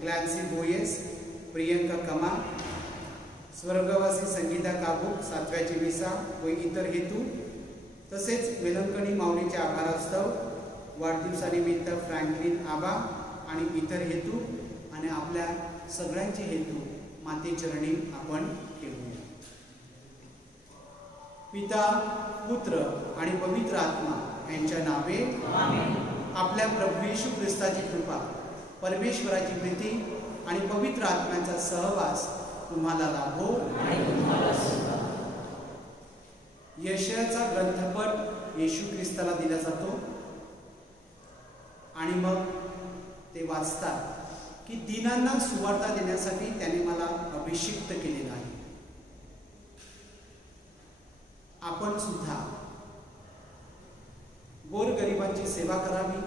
क्लॅन्सी बोयेस, प्रियंका कमाल, स्वर्गवासी संगीता काबूक, सातव्याची विसा व इतर हेतू, तसेच वेलंकणी माऊलीच्या आभारास्तव वाढदिवसानिमित्त फ्रँकलिन आबा आणि इतर हेतू आणि आपल्या सगळ्यांचे हेतू मातेचरणी आपण ठेवूया. पिता, पुत्र आणि पवित्र आत्मा यांच्या नावे आमेन. आपल्या प्रभू येशू ख्रिस्ताची कृपा, परमेश्वराची प्रीती आणि पवित्र आत्म्याचा सहवास तुम्हाला लाभो. यशाचा ग्रंथपट येशू ख्रिस्ताला दिला जातो आणि मग ते वाचतात की दीनांना सुवार्ता देण्यासाठी त्याने मला अभिषिक्त केलेला आहे. आपण सुद्धा गोरगरिबांची सेवा करावी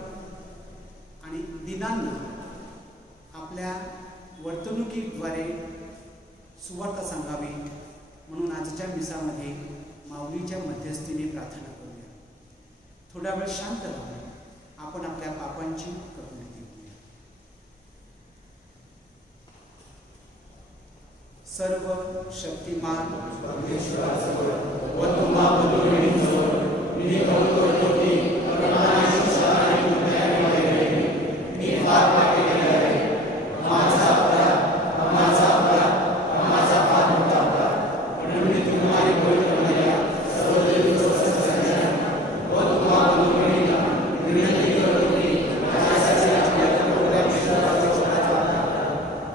आणि दीनांना आपल्या वर्तणुकीद्वारे सुवार्ता सांगावी. म्हणून आजच्या मिसामध्ये माऊलीच्या मध्यस्थीने प्रार्थना करूया. थोडा वेळ शांत राहूया. आपण आपल्या पापांची कबुली देऊया. सर्व शक्तिमान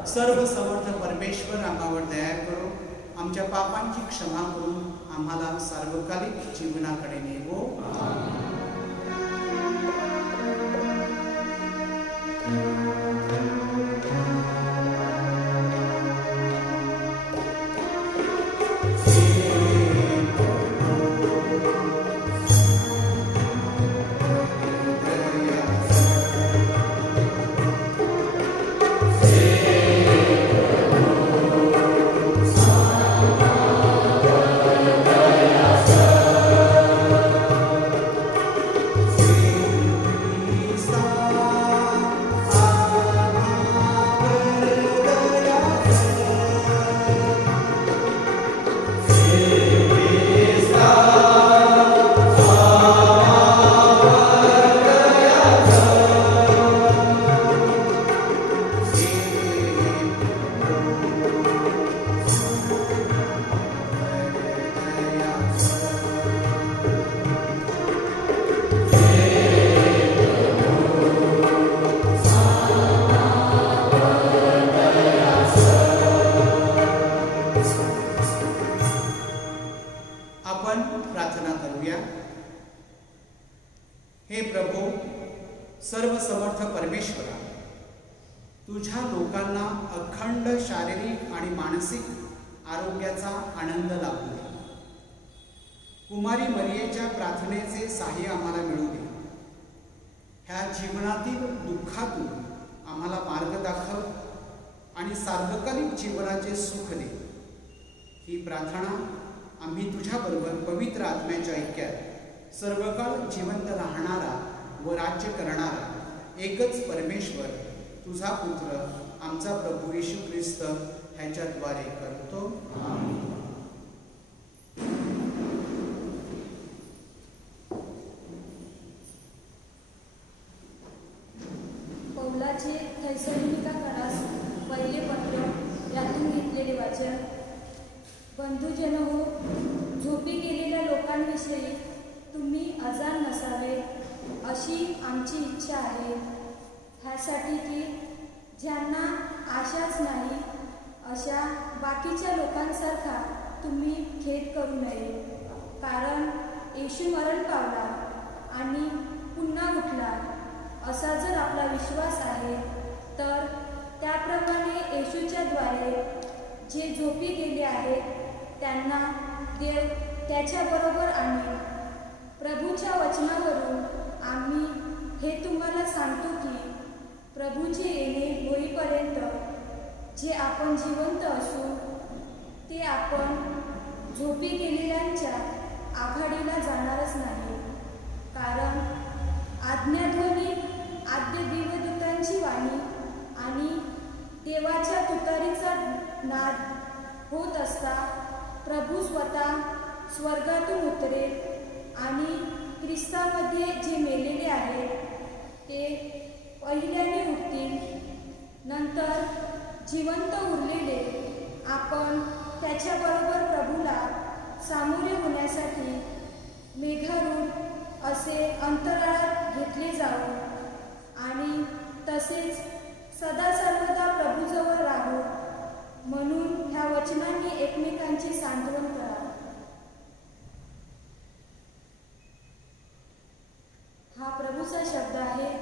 सर्व समर्थ परमेश्वर आम्हावर दया करो, आमच्या पापांची क्षमा करून आम्हाला सार्वकालिक जीवनाकडे नेवो. हे प्रभू, सर्वसमर्थ परमेश्वरा, तुझ्या लोकांना अखंड शारीरिक आणि मानसिक आरोग्याचा आनंद लाभू दे. कुमारी मरियेच्या प्रार्थनेचे सहाय्य आम्हाला मिळू दे. ह्या जीवनातील दुःखातून आम्हाला मार्ग दाखव आणि सार्वकालिक जीवनाचे सुख दे. ही प्रार्थना आम्ही तुझ्याबरोबर पवित्र आत्म्याच्या ऐक्यात सर्वकाळ जिवंत राहणारा व राज्य करणारा एकच परमेश्वर, तुझा पुत्र आमचा प्रभू येशू ख्रिस्त ह्याच्याद्वारे करतो. पौलाचे थैसलोनिकास पहिले पत्र यातून घेतलेले वाचन. बंधुजन हो, झोपी गेलेल्या लोकांविषयी तुम्ही अजाण नसावे अशी आमची इच्छा आहे. ह्यासाठी की ज्यांना आशाच नाही अशा बाकीच्या लोकांसारखा तुम्ही खेद करू नये. कारण येशू मरण पावला आणि पुन्हा उठला असा जर आपला विश्वास आहे, तर त्याप्रमाणे येशूच्या द्वारे जे झोपी गेले आहेत त्यांना देव त्याच्याबरोबर आणेल. प्रभूच्या वचनावरून आम्ही हे तुम्हाला सांगतो की प्रभूचे येणे होईपर्यंत जे आपण जिवंत असू ते आपण झोपी गेलेल्यांच्या आघाडीला जाणारच नाही. कारण आज्ञाध्वनी, आद्य देवदूतांची वाणी आणि देवाच्या तुतारीचा नाद होत असता प्रभू स्वतः स्वर्गातून उतरेल आणि ख्रिस्तामध्ये जे मेलेले आहेत ते पहिल्याने उठतील. नंतर जिवंत उरलेले आपण त्याच्याबरोबर प्रभूला सामोरे होण्यासाठी मेघारूढ असे अंतराळात घेतले जाऊ आणि तसेच सदा सर्वदा प्रभूजवळ राहू. म्हणून ह्या वचनांनी एकमेकांची सांत्वन करा. हा प्रभूचा शब्द आहे.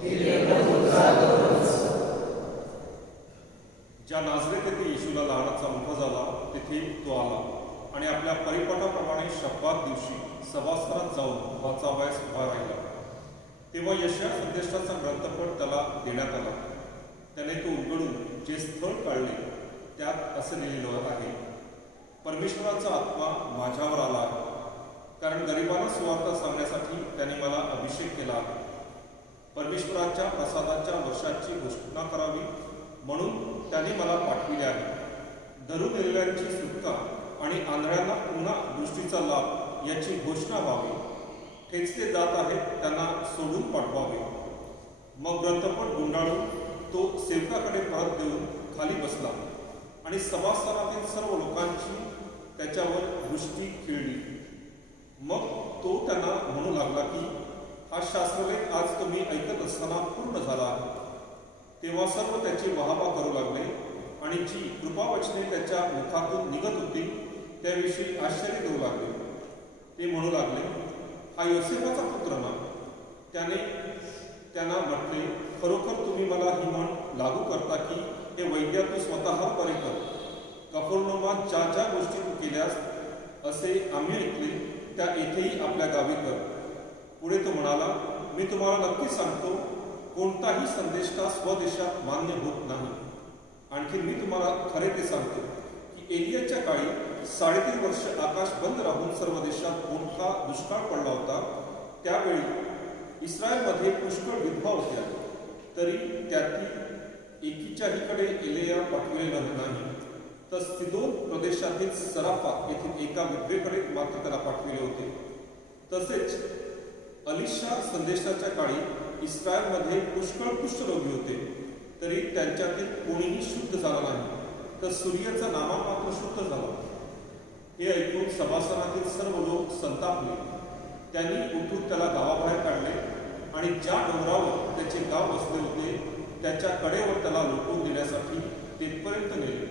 ज्या नाझरेत येथे येशूला लहानाचा मोठा झाला तेथे तो आला आणि आपल्या परिपाठाप्रमाणे शब्दात दिवशी सभास्थानात जाऊन वाचावयास उभा राहिला. तेव्हा यशाया संदेशाचा ग्रंथपट त्याला देण्यात आला. त्याने तो उघडून जे स्थळ काढले त्यात असे लिहिलेलं आहे, परमेश्वराचा आत्मा माझ्यावर आला आहे, कारण गरिबांना सुवार्ता सांगण्यासाठी त्याने मला अभिषेक केला आहे. परमेश्वराच्या प्रसादाच्या वर्षाची घोषणा करावी म्हणून त्याने मला पाठविले आहे. धरून गेलेल्यांची सुटका आणि आंधळ्यांना पुन्हा दृष्टीचा लाभ याची घोषणा व्हावी. ठेचले जात आहेत त्यांना सोडून पाठवावे. मग ग्रंथपट गुंडाळून तो सेवकाकडे परत देऊन खाली बसला आणि सभास्थानातील सर्व लोकांची त्याच्यावर दृष्टी खिळली. मग तो त्यांना म्हणू लागला की हा शास्त्रलेख आज तुम्ही ऐकत असताना पूर्ण झाला आहे. तेव्हा सर्व त्याची वाहवा करू लागले आणि जी कृपावचने त्याच्या मुखातून निघत होती त्याविषयी आश्चर्य करू लागले. ते म्हणू लागले, हा योसेफाचा पुत्र ना? त्याने त्यांना म्हटले, खरोखर तुम्ही मला ही म्हण लागू करता की हे वैद्य तू स्वतः बरे कर. कफरनहूमात ज्या ज्या गोष्टी तू केल्यास असे आम्ही ऐकले त्या येथेही आपल्या गावी कर. पुढे तो म्हणाला, मी तुम्हाला नक्की सांगतो, कोणताही संदेश का स्वदेशात मान्य होत नाही. आणखी मी तुम्हाला खरे ते सांगतो की एलियाच्या काळी 3.5 वर्ष आकाश बंद राहून सर्व देशात मोठा दुष्काळ पडला होता. त्यावेळी इस्रायलमध्ये पुष्कळ विधवा होत्या, तरी त्यातील एकीच्याहीकडे एलिया पाठविलेला नाही. तर सिदोन प्रदेशातील सराफा येथील एका विधवेकडे मात्र त्याला पाठविले होते. तसेच अलिशा संदेशाच्या काळी इस्रायलमध्ये पुष्कळ कुष्ठरोगी होते, तरी त्यांच्यातील कोणीही शुद्ध झाला नाही, तर सूर्याचा नामा मात्र शुद्ध झाला. हे ऐकून सभास्थानातील सर्व लोक संतापले. त्यांनी उठून त्याला गावाबाहेर काढले आणि ज्या डोंगरावर त्याचे गाव बसले होते त्याच्या कडेवर त्याला लोटून देण्यासाठी तेथपर्यंत नेले,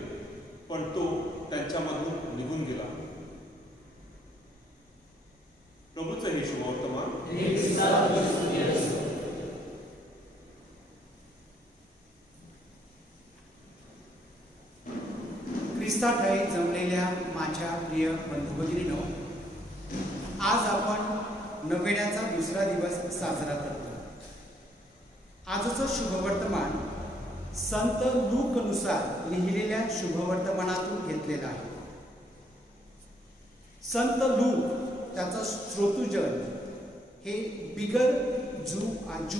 पण तो त्यांच्यामधून निघून गेला. प्रभूचं हे शुभवर्तमान. ख्रिस्ताठाई जमलेल्या माझ्या प्रिय बंधुभगिनींनो, आज आपण नवेण्याचा दुसरा दिवस साजरा करतो. आजचं शुभवर्तमान संत लूकनुसार लिहिलेल्या शुभवर्तमानातून घेतलेलं आहे. संत लूक त्याचं स्रोतुजन हे बिगर जू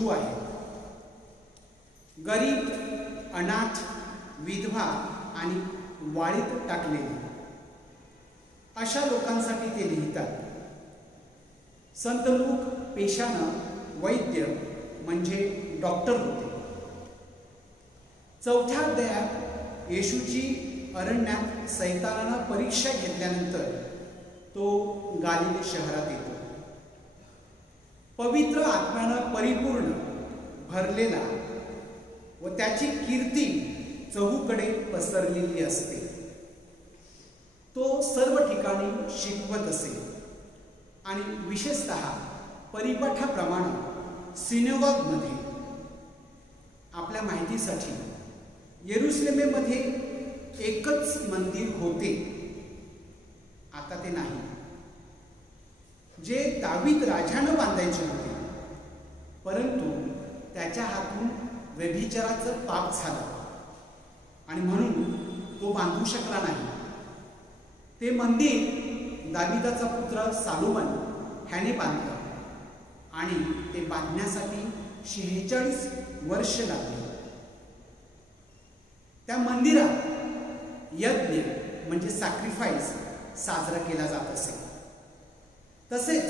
आहे. गरीब, अनाथ, विधवा आणि वाळीत टाकलेले अशा लोकांसाठी ते लिहितात. संत लूक पेशानं वैद्य म्हणजे डॉक्टर होते. 4थ्या अध्यायात येशूची अरण्यात सैतानानं परीक्षा घेतल्यानंतर तो गालिले शहरात येतो. पवित्र आत्म्यानं परिपूर्ण भरलेला व त्याची कीर्ती चहूकडे पसरलेली असते. तो सर्व ठिकाणी शिकवत असे आणि विशेषतः परिपाठाप्रमाणे सिनेगॉगमध्ये. आपल्या माहितीसाठी येरुशलेमेमध्ये एकच मंदिर होते, आता ते नाही, जे दावीद राजानं बांधायचे होते, परंतु त्याच्या हातून व्यभिचाराचं पाप झालं आणि म्हणून तो बांधू शकला नाही. ते मंदिर दाविदाचा पुत्र सालोमन ह्याने बांधलं आणि ते बांधण्यासाठी 46 वर्ष लागली. त्या मंदिरात यज्ञ म्हणजे सॅक्रिफाईस साजरा केला जात असे. तसेच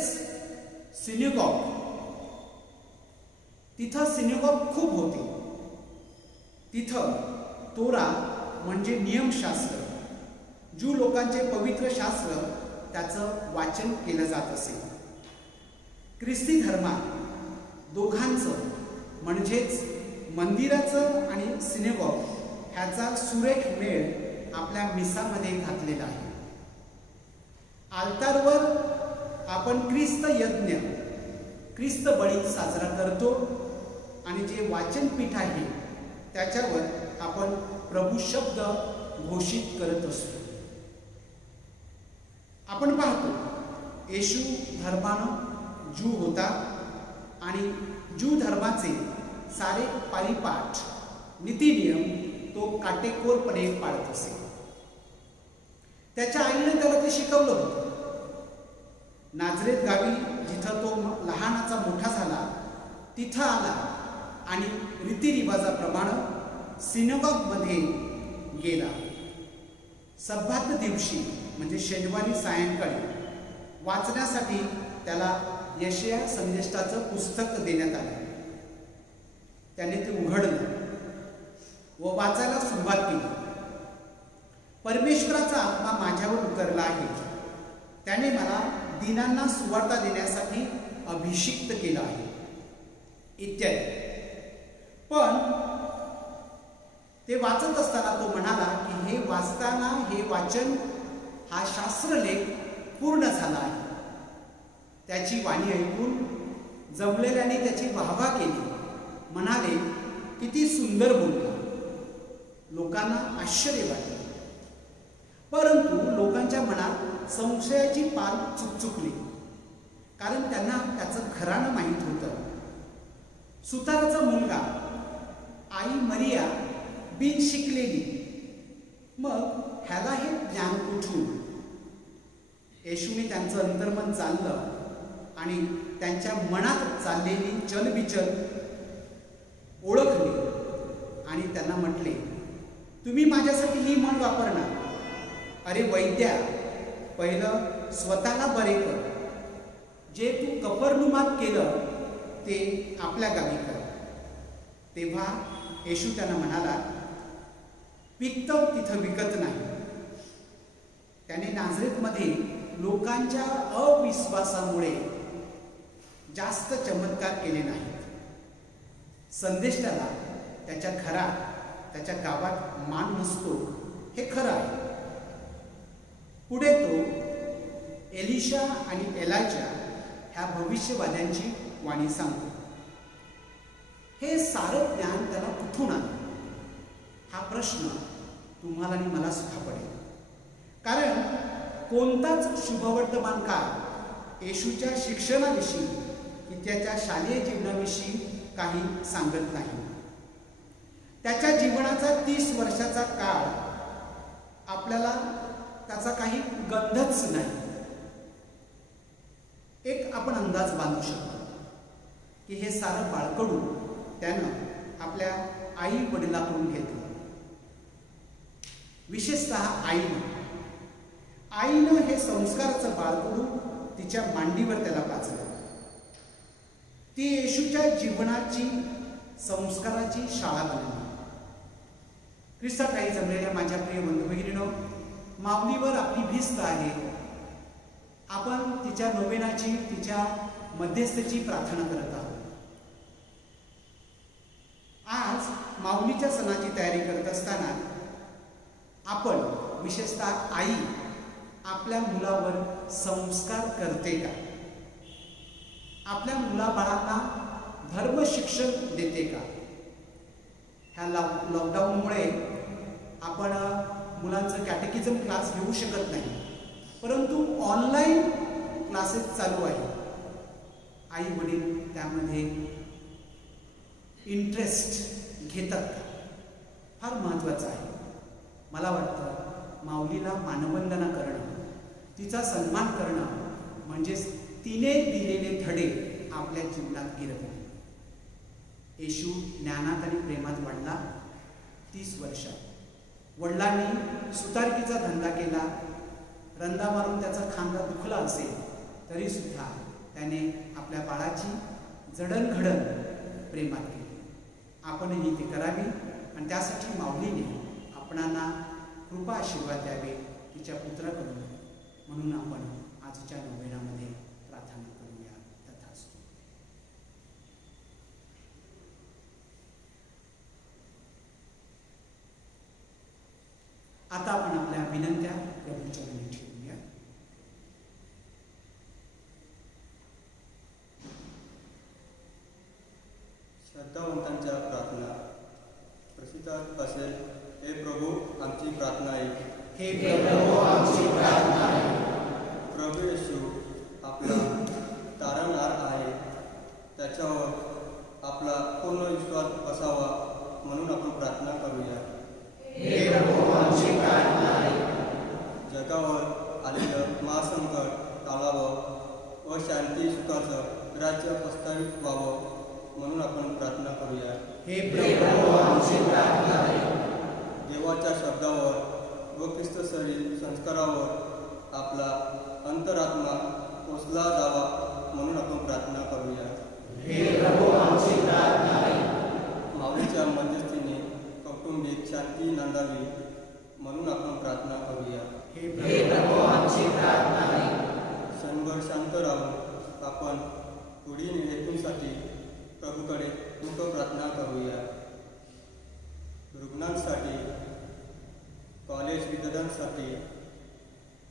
सिनेगॉग, तिथं सिनेगॉग खूप होते. तिथं तोरा म्हणजे नियमशास्त्र, ज्यू लोकांचे पवित्र शास्त्र, त्याचं वाचन केलं जात असे. ख्रिस्ती धर्मात दोघांचं म्हणजेच मंदिराचं आणि सिनेगॉग ह्याचा सुरेख मेळ आपल्या मिसामध्ये घातलेला आहे. आल्तारवर आपण ख्रिस्त यज्ञ, ख्रिस्त बळी साजरा करतो आणि जे वाचनपीठ आहे त्याच्यावर आपण प्रभू शब्द घोषित करत असतो. आपण पाहतो येशू धर्मानं ज्यू होता आणि ज्यू धर्माचे सारे पारिपाठ नीतिनियम तो काटेकोरपणे पाळत असे. त्याच्या आईने त्याला ते शिकवलं होतं. नाझरेत गावी जिथं तो लहानाचा मोठा झाला तिथं आला आणि रीतिरिवाजाप्रमाणे सिनेगॉगमध्ये गेला. सब्बात दिवशी म्हणजे शनिवारी सायंकाळी वाचण्यासाठी त्याला यशया संदेष्टाचं पुस्तक देण्यात आलं. त्याने ते उघडलं व वाचायला सुरुवात केली. परमेश्वराचा आत्मा माझ्यावर उतरला आहे. त्याने मला दीनांना सुवार्ता देण्यासाठी अभिषिक्त केला आहे इत्यादी. पण ते वाचत असताना तो म्हणाला की हे वाचताना हे वाचन हा शास्त्रलेख पूर्ण झाला आहे. त्याची वाणी ऐकून जमलेल्याने त्याची वाहवा केली. म्हणाले किती सुंदर बोलला. लोकांना आश्चर्य वाटले. परंतु लोकांच्या मनात संशयाची पाल चुकचुकली, कारण त्यांना त्याचं घराणं माहीत होतं. सुताराचा मुलगा, आई मरिया बिन शिकलेली, मग ह्याला हे ज्ञान कुठून? येशूने त्यांचं अंतर्मन चाललं आणि त्यांच्या मनात चाललेली चलबिचल ओळखली आणि त्यांना म्हटले, तुम्ही माझ्यासाठी ही म्हण वापरणार? अरे वैद्या, पहिलं स्वतःला बरे कर. जे तू कफरनुमात केलं ते आपल्या गावी कर. तेव्हा येशू त्यांना म्हणाला, पिकतं तिथं विकत नाही. त्याने नाझरेतमध्ये लोकांच्या अविश्वासामुळे जास्त चमत्कार केले नाहीत. संदेष्टाला त्याच्या घरात त्याच्या गावात मान नसतो हे खरं आहे. पुढे तो एलिशा आणि एलायजा ह्या भविष्यवाद्यांची वाणी सांगतो. हे सारं ज्ञान त्याला कुठून आलं हा प्रश्न तुम्हाला आणि मला सुद्धा पडेल. कारण कोणताच शुभवर्तमान काळ येशूच्या शिक्षणाविषयी की त्याच्या शालेय जीवनाविषयी काही सांगत नाही. त्याच्या जीवनाचा 30 वर्षाचा काळ आपल्याला त्याचा काही गंधच नाही. एक आपण अंदाज बांधू शकतो की हे सारं बाळकडू त्यानं आपल्या आई वडिलांकडून घेतलं. विशेषतः आईनं हे संस्काराचं बाळकडू तिच्या मांडीवर त्याला पाजलं. ती येशूच्या जीवनाची संस्काराची शाळा बनली. ख्रिस्तात काही जमलेल्या माझ्या प्रिय बंधू भगिनींनो, माऊलीवर आपली भिस्त आहे. आपण तिच्या नोवेनाची, तिच्या मध्यस्थेची प्रार्थना करत आहोत. आज माऊलीच्या सणाची तयारी करत असताना आपण विशेषतः आई आपल्या मुलावर संस्कार करते का? आपल्या मुलाबाळांना धर्मशिक्षण देते का? ह्या लॉकडाऊनमुळे आपण मुलांचं कॅटेकिझम क्लास घेऊ शकत नाही, परंतु ऑनलाईन क्लासेस चालू आहे. आई वडील त्यामध्ये इंटरेस्ट घेतात का? फार महत्त्वाचं आहे. मला वाटतं माऊलीला मानवंदना करणं, तिचा सन्मान करणं म्हणजेच तिने दिलेले धडे आपल्या जीवनात गिरवणे. येशू ज्ञानात आणि प्रेमात वाढला. 30 वर्षात वडिलांनी सुतारकीचा धंदा केला. रंदा मारून त्याचा खांदा दुखला असेल तरी सुद्धा त्याने आपल्या बाळाची जडणघडण प्रेमात केली. आपणही ते करावी आणि त्यासाठी माऊलीने आपणांना कृपा आशीर्वाद द्यावे तिच्या पुत्राकडून. म्हणून आपण आजच्या नोवेनामध्ये प्रार्थना करूया. तथास्तु. आता आपण आपल्या विनंत्या प्रभूच्या चरणी ठेवूया. श्रद्धावंतांच्या प्रार्थना प्रसिद्ध असेल. हे प्रभू आमची प्रार्थना ऐक. हे प्रभू आमची प्रार्थना ऐक. प्रभू येशू आपला तारणहार आहे, त्याच्यावर आपला पूर्ण विश्वास असावा म्हणून आपण प्रार्थना करूया. हे प्रभू आमची प्रार्थना ऐक. जगावर आलेलं महासंकट टाळावं व शांती सुखाचं राज्य प्रस्थापित व्हावं म्हणून आपण प्रार्थना करूया. हे प्रभू आमची प्रार्थना ऐक. देवाच्या शब्दावर व ख्रिस्तशरीर संस्कारावर आपला अंतरात्मा पोचला जावा म्हणून आपण प्रार्थना करूया. हे प्रभू आमची प्रार्थना ऐक. माऊलीच्या मध्यस्थीने कौटुंबिक शांती नांदावी म्हणून आपण प्रार्थना करूया. हे प्रभू आमची प्रार्थना ऐक. क्षणभर शांत राहून आपण पुढील हेतूंसाठी प्रभूकडे मुख प्रार्थना करूया. रुग्णांसाठी, कॉलेज विद्यार्थ्यांसाठी,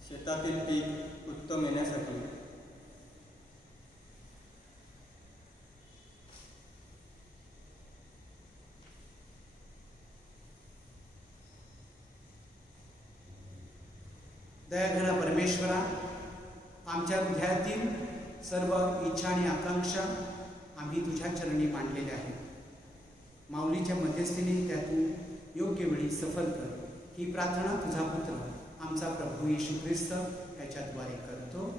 शेतातील पीक उत्तम येण्यासाठी, दयाघना परमेश्वरा, आमच्या हृदयातील सर्व इच्छा आणि आकांक्षा आम्ही तुझ्या चरणी मांडलेल्या आहेत. माऊलीच्या मध्यस्थीने त्यातून योग्य वेळी सफल कर. ही प्रार्थना तुझा पुत्र आमचा प्रभू येशू ख्रिस्त याच्याद्वारे करतो.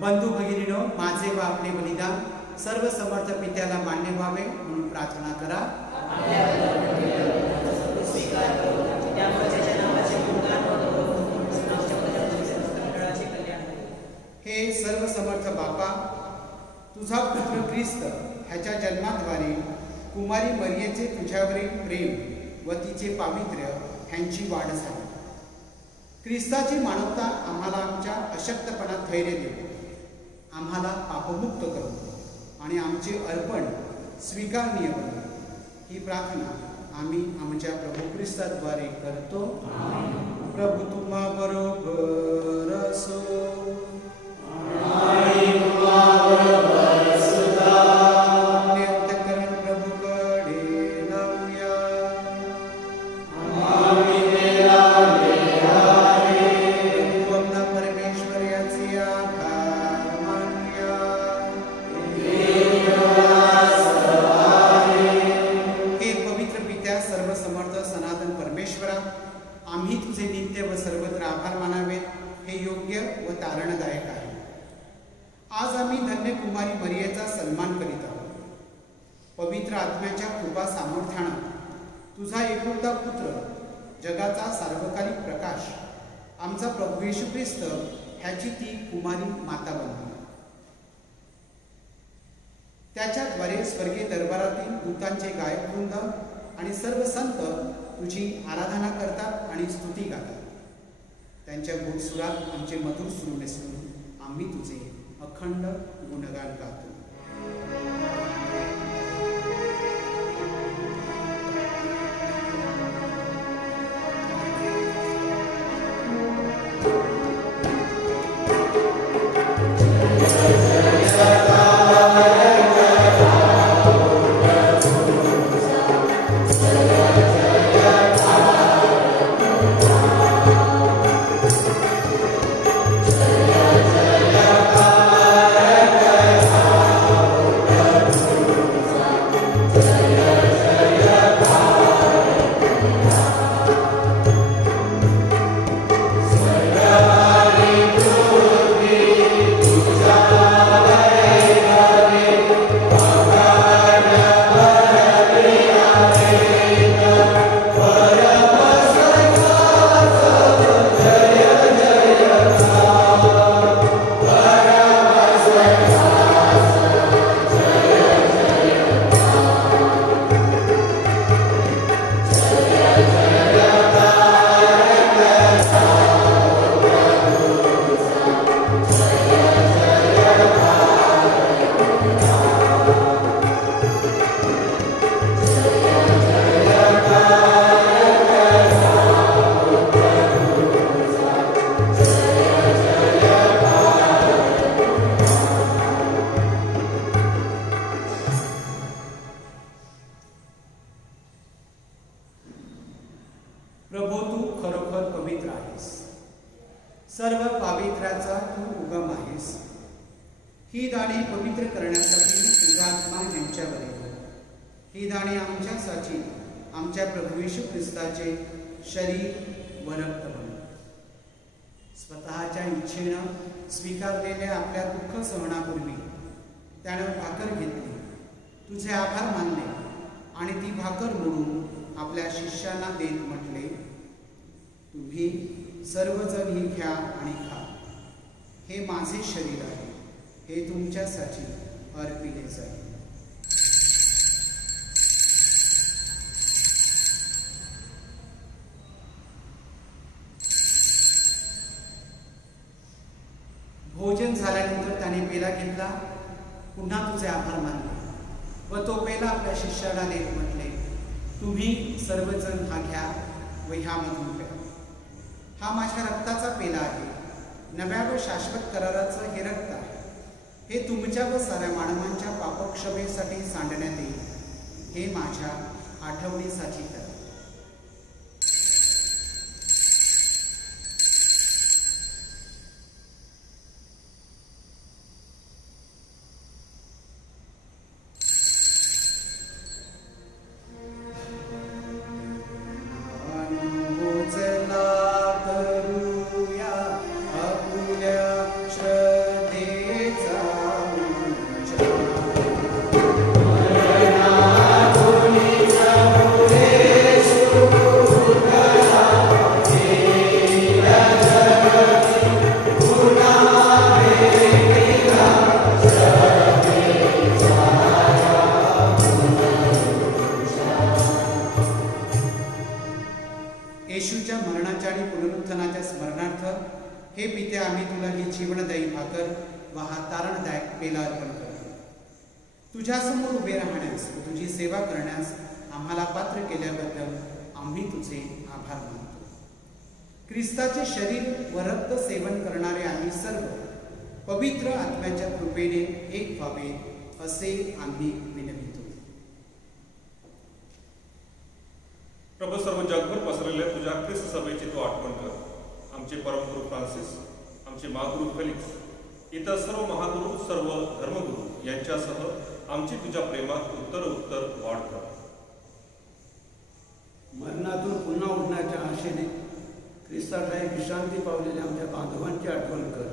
बंधू भगिनीनो, माझे व आपले बलिदान सर्व समर्थ पित्याला मान्य व्हावे म्हणून प्रार्थना करा. हे सर्व समर्थ बापा, तुझा पुत्र ख्रिस्त ह्याच्या जन्माद्वारे कुमारी मरियेचे तुझ्यावरील प्रेम व तिचे पावित्र्य ह्यांची वाढ झाली. ख्रिस्ताची मानवता आम्हाला आमच्या अशक्तपणात धैर्य देतो, आम्हाला पापमुक्त करतो आणि आमचे अर्पण स्वीकारनीय बनवतो. ही प्रार्थना आम्ही आमच्या प्रभू ख्रिस्ताद्वारे करतो. प्रभू तुम्हा बरोबर असो. अंतःकरण प्रभूकडे लावूया. आम्ही तुझे नित्य व सर्वत्र आभार मानावेत हे योग्य व तारणदायक आहे. आज आम्ही धन्य कुमारी मरियेचा सन्मान करीत आहोत. पवित्र आत्म्याच्या कृपा सामर्थ्यानं तुझा एकुलता पुत्र, जगाचा सार्वकालिक प्रकाश, आमचा प्रभू येशू ख्रिस्त ह्याची ती कुमारी माता बनली. त्याच्याद्वारे स्वर्गीय दरबारातील दूतांचे गायकवृंद आणि सर्व संत तुझी आराधना करतात आणि स्तुती गातात. त्यांच्या गोडसुरात आमचे मधुर सूर मिसळून आम्ही तुझे अखंड गुणगान गातो. प्रभो, तू खरोखर पवित्र आहेस. सर्व पावित्र्याचा तू उगम आहेस. ही दाणे पवित्र करण्यासाठी तुझा आत्मा यांच्यावर येतो. ही दाणे आमच्यासाठी आमच्या प्रभू येशू ख्रिस्ताचे शरीर व रक्त बने. स्वतःच्या इच्छेनं स्वीकारलेल्या आपल्या दुःख सहनापूर्वी त्यानं भाकर घेतली, तुझे आभार मानले आणि ती भाकर मोडून आपल्या शिष्यांना देत म्हटले, तुम्ही सर्वजण ही घ्या आणि खा. हे माझे शरीर आहे, हे तुमच्यासाठी अर्पिले जाईल. भोजन झाल्यानंतर त्याने पेला घेतला, पुन्हा तुझे आभार मानले व तो पेला आपल्या शिष्याला देत म्हटले, तुम्ही सर्वजण हा घ्या व ह्यामधून प्या. हा माझ्या रक्ताचा पेला आहे, नव्या व शाश्वत कराराचं हे रक्त आहे. हे तुमच्या व साऱ्या मानवांच्या पापक्षमेसाठी सांडण्यात येईल. हे माझ्या आठवणीसाठी करा. येशूच्या मरणाच्या आणि पुनरुत्थानाच्या स्मरणार्थ हे पित्या, आम्ही तुला ही जीवनदायी भाकर व हा तारणदायक पेला अर्पण करतो. तुझ्यासमोर उभे राहण्यास व तुझी सेवा करण्यास आम्हाला पात्र केल्याबद्दल आम्ही तुझे आभार मानतो. ख्रिस्ताचे शरीर व रक्त सेवन करणारे आम्ही सर्व पवित्र आत्म्याच्या कृपेने एक व्हावे असे आम्ही विनवितो. प्रभू, सर्व जगभर पसरलेल्या तुझ्या ख्रिस्त सभेची तू आठवण कर. आमचे परमगुरू फ्रान्सिस, आमचे महागुरू फेलिक्स, इतर सर्व महागुरू, सर्व धर्मगुरू यांच्यासह आमची तुझ्या प्रेमात उत्तर वाढ कर. मरणातून पुन्हा उठण्याच्या आशेने ख्रिस्ताठाई विश्रांती पावलेल्या आमच्या बांधवांची आठवण कर.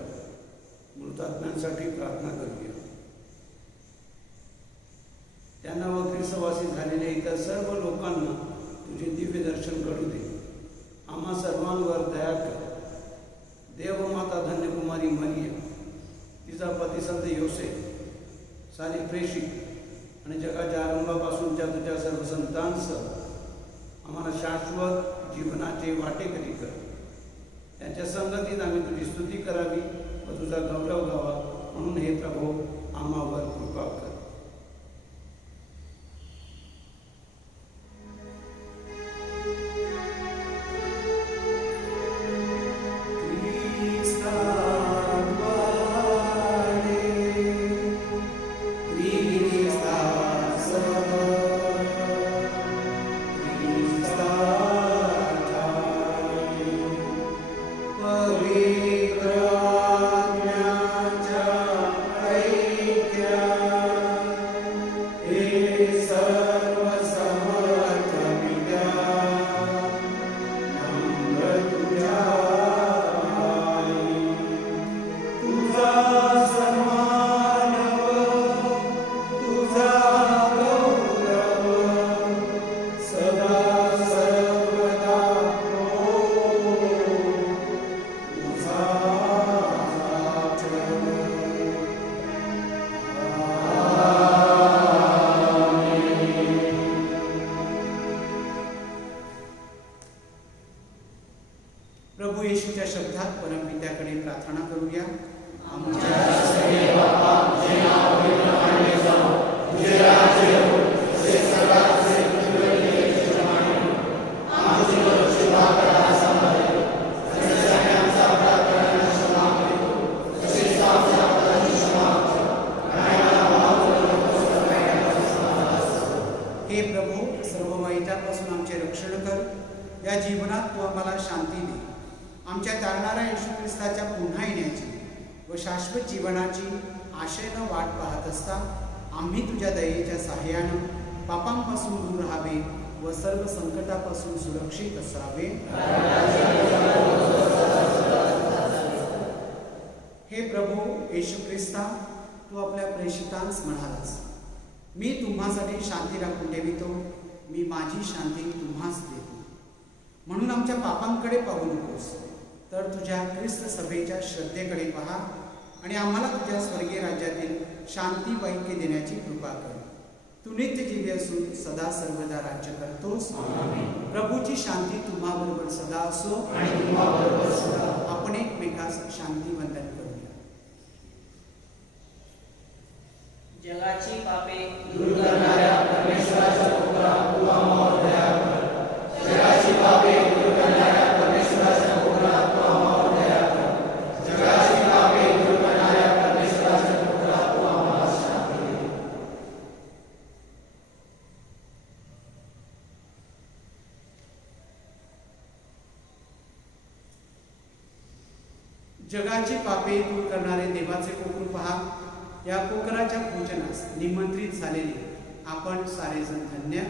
मृतात्म्यांसाठी प्रार्थना करूया. त्यांना व ख्रिस्तवासी झालेल्या इतर सर्व लोकांना तुझे दिव्य दर्शन घडू दे. आम्हा सर्वांवर दया कर. देवमाता धन्यकुमारी मरिया, तिचा पती संत योसेफ, सारी प्रेषित आणि जगाच्या आरंभापासूनच्या तुझ्या सर्व संतांसह आम्हाला शाश्वत जीवनाचे वाटेकरी कर. त्यांच्या संगतीत आम्ही तुझी स्तुती करावी व तुझा गौरव गावा, म्हणून हे प्रभू आम्हावर कृपा कर. प्रभू येशूच्या शब्दात परमपित्याकडे प्रार्थना करूया. हे प्रभू, सर्व वाईटापासून आमचे रक्षण कर. या जीवनात तू आम्हाला शांती दे. आमच्या तारणाऱ्या येशू ख्रिस्ताच्या पुन्हा येण्याची व शाश्वत जीवनाची आशेनं वाट पाहत असता आम्ही तुझ्या दयेच्या सहाय्यानं पापांपासून दूर राहावे व सर्व संकटापासून सुरक्षित असावे. हे प्रभू येशू ख्रिस्ता, तू आपल्या प्रेषितांस म्हणालास, मी तुम्हासाठी शांती राखून ठेवितो, मी माझी शांती तुम्हास देतो. म्हणून आमच्या पापांकडे पाहू नकोस, तर तुझ्या ख्रिस्त सभेच्या श्रद्धेकडे पहा आणि आम्हाला तुझ्या स्वर्गीय राज्यातील शांती ऐक्य देण्याची कृपा कर. तू नित्य जीवी असून सदा सर्वदा राज्य करतोस. प्रभूची शांती तुम्हाबरोबर सदा असो. आपण एकमेकास शांती वंदन करूया. जगाची पापे दूर करणाऱ्या परमेश्वराच्या पुत्रा, तू आम्हावर दया कर. जगाची पापे दूर करणाऱ्या परमेश्वराच्या पुत्रा, तू आम्हावर दया कर. जगाची पापे दूर करणाऱ्या परमेश्वराच्या पुत्रा, तू आम्हाला शांती दे. जगाची पापे दूर करणारे देवाचे कोकण पहा. या कोकराच्या पूजनास निमंत्रित झालेले आपण सारेजण धन्य.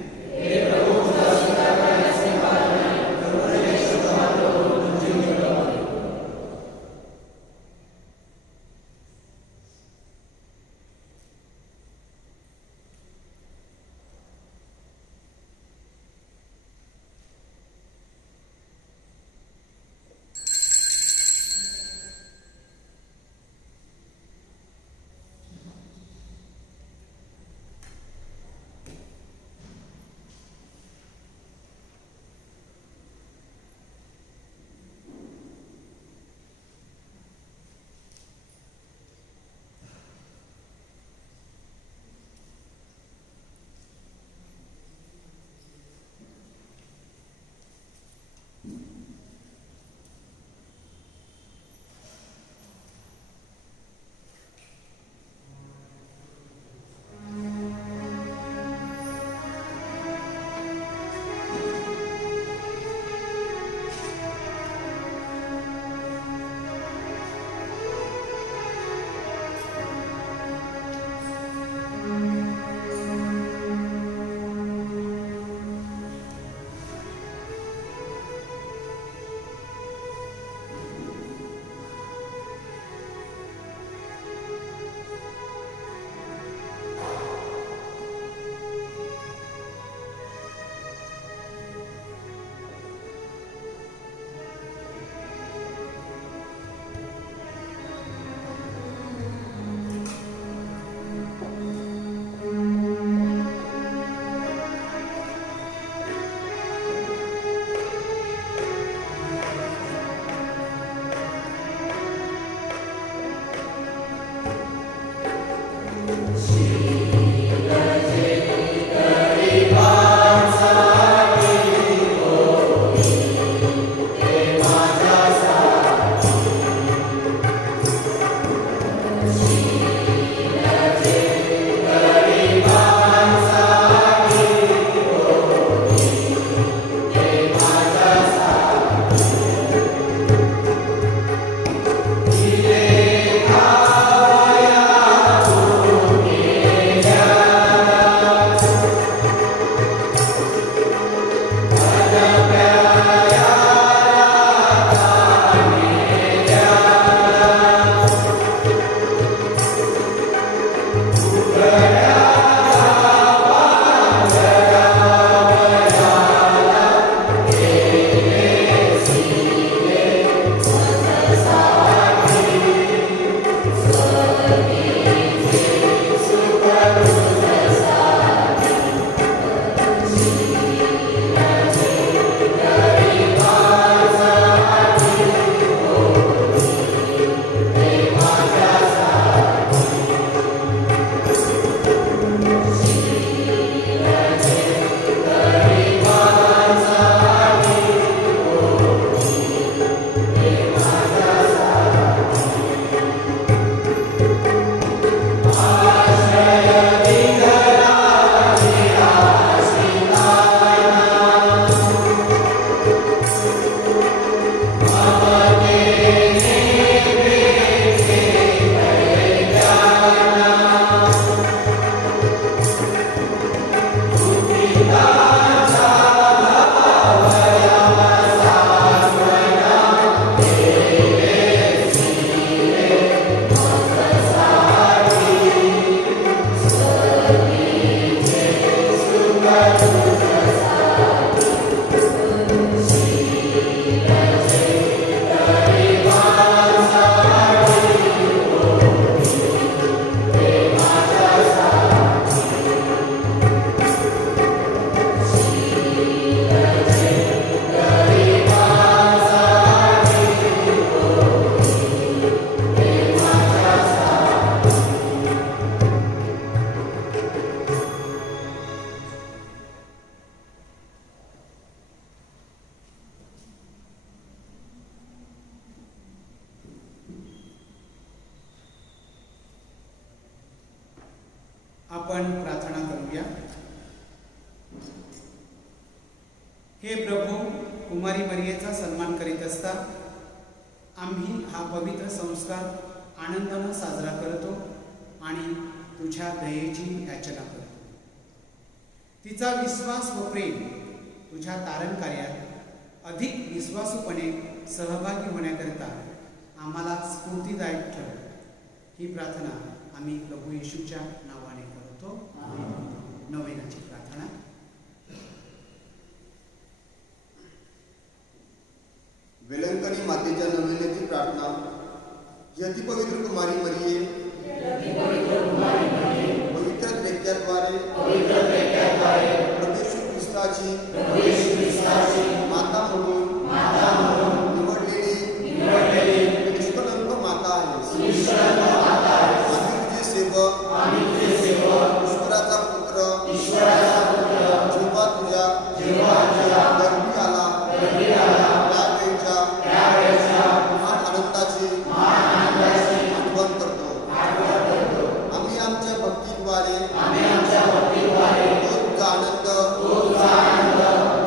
आपण प्रार्थना करूया. हे प्रभू, कुमारी मरियेचा सन्मान करीत असता आम्ही हा पवित्र संस्कार आनंदाने साजरा करतो आणि तुझ्या दयेची याचना करतो. तिचा विश्वास व प्रेम तुझ्या तारण कार्यात अधिक विश्वासूपणे सहभागी होण्याकरिता आम्हाला स्फूर्तिदायक ठेव. ही प्रार्थना आम्ही प्रभू येशूच्या नावाने करतो. नवेनाची प्रार्थना. वेलंकणी मातेच्या नवेनेची प्रार्थना. यती पवित्र कुमारी मरिये, पवित्र त्रेक्याद्वारे प्रभू येशू ख्रिस्ताची माता म्हणून निवडलेली निष्कलंक माता आहे. आम्ही तुझे सेवक ईश्वराचा पुत्र जेव्हा तुझ्या गर्भी आला त्यावेळच्या महान आनंदाची आठवण करतो. आम्ही आमच्या भक्तीद्वारे तो तुझा आनंद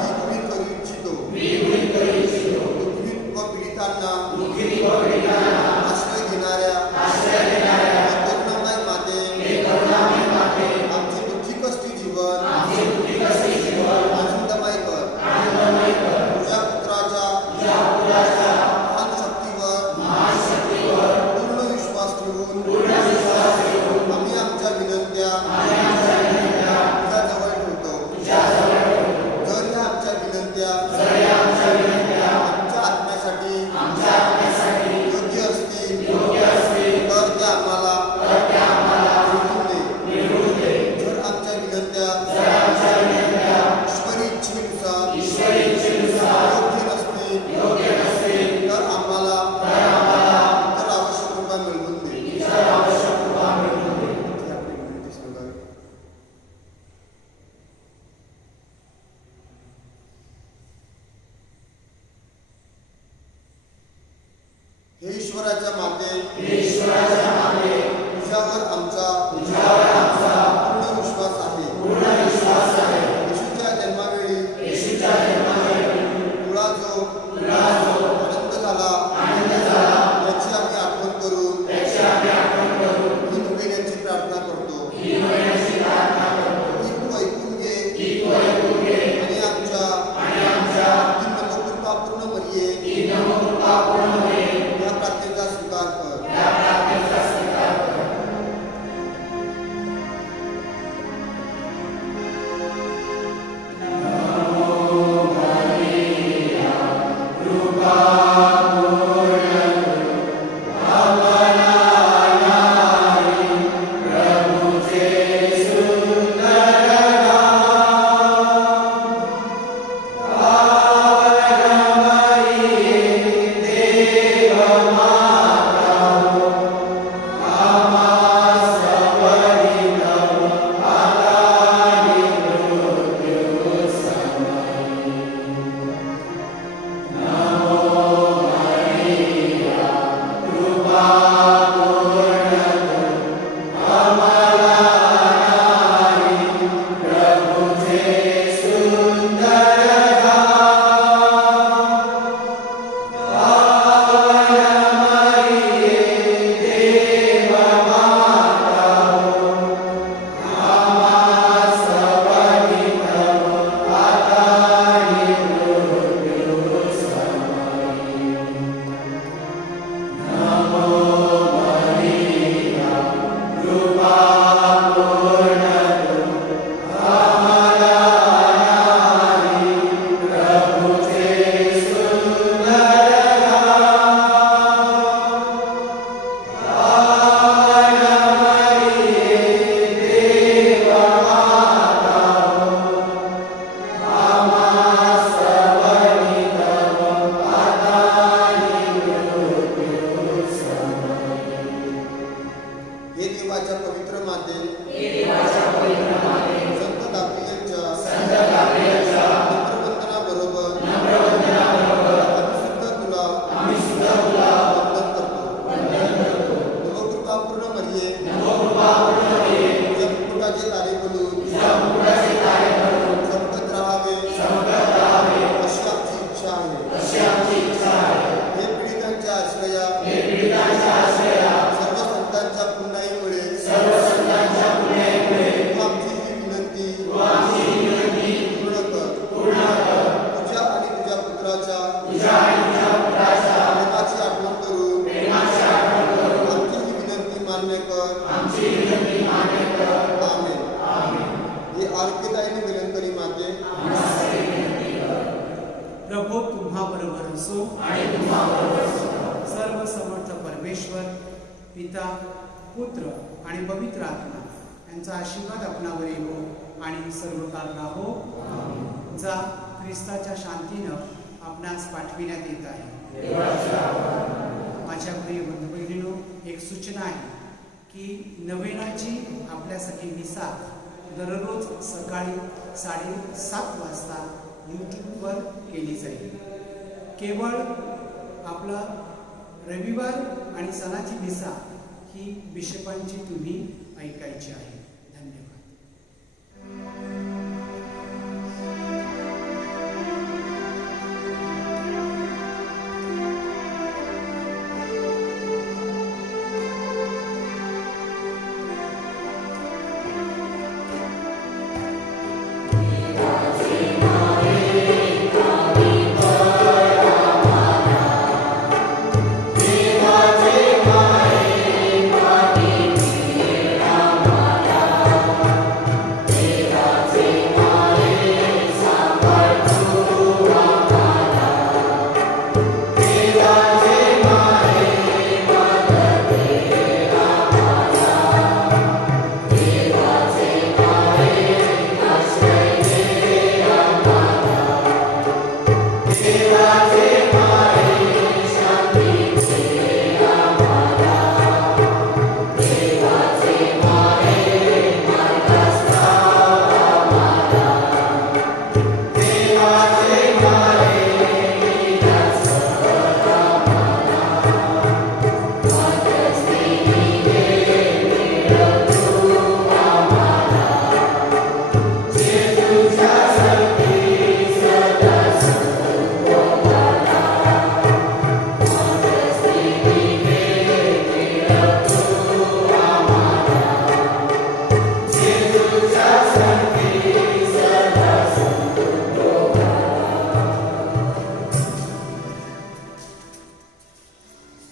हे ईश्वराच्या माते तुझ्यावर आमचा पूर्ण विश्वास आहे येशूच्या जन्मावेळी तुला जो आनंद झाला याची आम्ही आठवण करून ही नवीन प्रार्थना करतो की तू ऐकून घे आणि आमच्या कृपापूर्ण मरिये या प्रार्थनेचा स्वीकार कर. हे देवाच्या पवित्र माते संत गाब्रिएलच्या नम्रवंदनाबरोबर आम्ही सुद्धा तुला वंदन करतो. नवकृपापूर्ण मरिये तुझ्या मुकुटाचे तारे बोलून चमकत राहावे अशी आमची इच्छा आहे. हे पीडितांच्या आश्रया सर्व संतांच्या पुण्याईमुळे तू आमची ही विनंती पूर्ण कर. तुझ्या आणि तुझ्या पुत्राच्या प्रेमाची आठवण करून आमची ही विनंती मान्य कर. आमेन. हे आरोग्यदायिनी विनंती माते प्रभू तुम्हा बरोबर असो. सर्व समर्थ परमेश्वर पिता पुत्र आणि पवित्र आत्मा यांचा आशीर्वाद आपणावर येवो आणि सर्व काळ राहो. जा ख्रिस्ताच्या शांतीनं आपणास पाठविण्यात येत आहे. माझ्या प्रिय बंधू बहिणींनो, एक सूचना आहे की नवेनाची आपल्यासाठी मिसा दररोज सकाळी 7:30 वाजता यूट्यूबवर केली जाईल. केवळ आपलं रविवार आणि सणाची मिसा ही बिशपांची तुम्ही ऐकायची आहे.